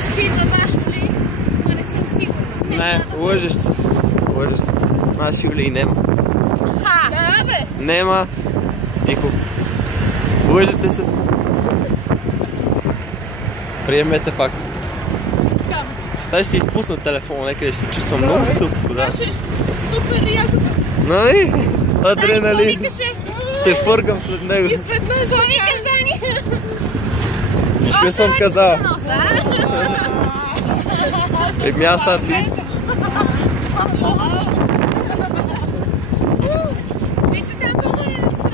Мисля, че идва ваш Юли, но не съм сигурна. Не, лъжеш се. Лъжеш се. Наши Юли нема. Да, бе! Нема. Тихо. Лъжете се. Приемете факт. Сега ще си изпусна телефона, някъде ще се чувствам много тъпо. Да. Ще супер якото. Нали? Адреналин. Се фъргам след него. Изведнъж викаш, Дани. Нищо съм казал. Еми аз а ти. Вижте там по-големица.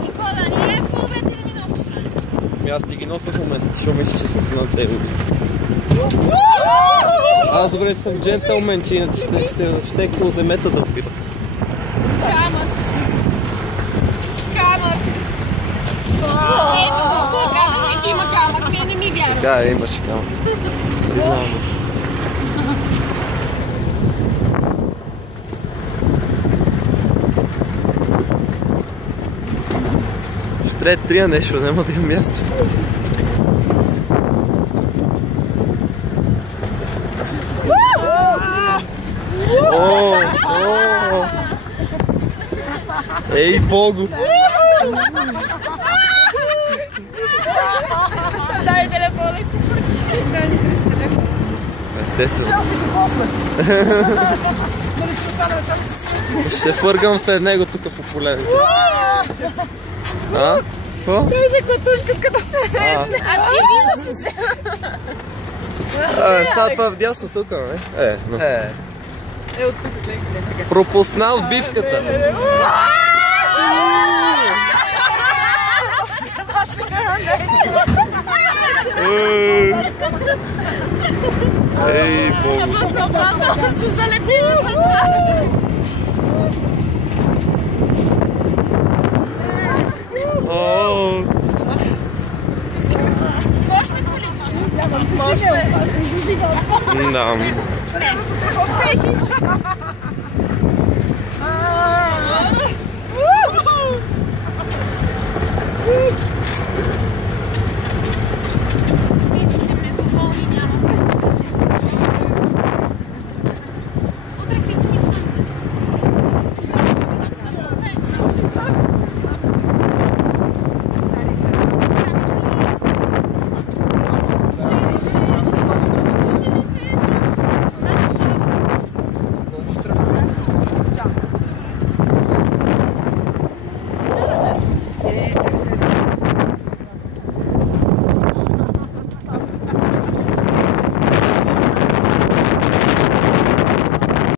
Никола, не е по-добре ти да ми носиш, бе? Ами аз ти ги нося в момента, защото мисля, че сме в едно дело. Аз добре съм джентълмен, че иначе ще клоземета да опира. Камък. Камък. Ето го. Казах ви, че има камък. Вие не ми вярвате. Така, имаше камък. Признавам. Ще трябва трия нещо, няма да има място. Ей, Богу! Дай телефона. Естествено. Селфите после. Нали си останаме само с селфи? Ще фъргам след него тук по полевите. А? Какво? Той за котушка като... А ти виждаш ли се? Сега това вдясно тук, не? Но. От тук, гледай. Пропусна отбивката. Ей, Богу. Се залепила за това. Мощна количка. Да. Не, застраховка е хищ.